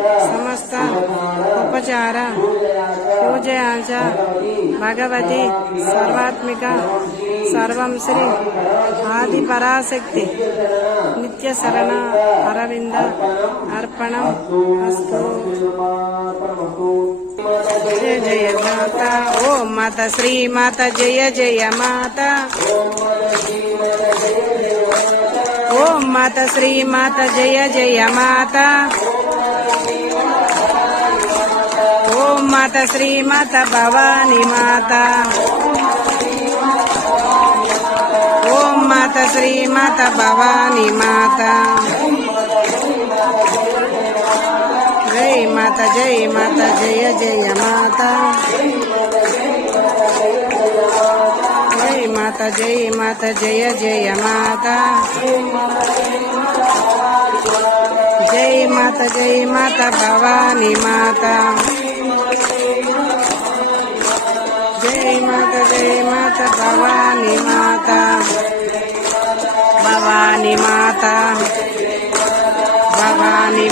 समस्त उपचार पूजया भगवती सर्वात्मिक सर्वं श्री आदि पराशक्ति नित्य शरण अरविंद अर्पणम अस्तु। जय जय माता ओम माता श्री माता जय जय माता ओम माता श्री माता जय जय माता ओम माता श्री माता भवानी माता ओम माता श्री माता भवानी माता जय माता जय माता जय जय माता जय माता जय जय माता जय माता भवानी माता जय माता भवानी माता भवानी माता भवानी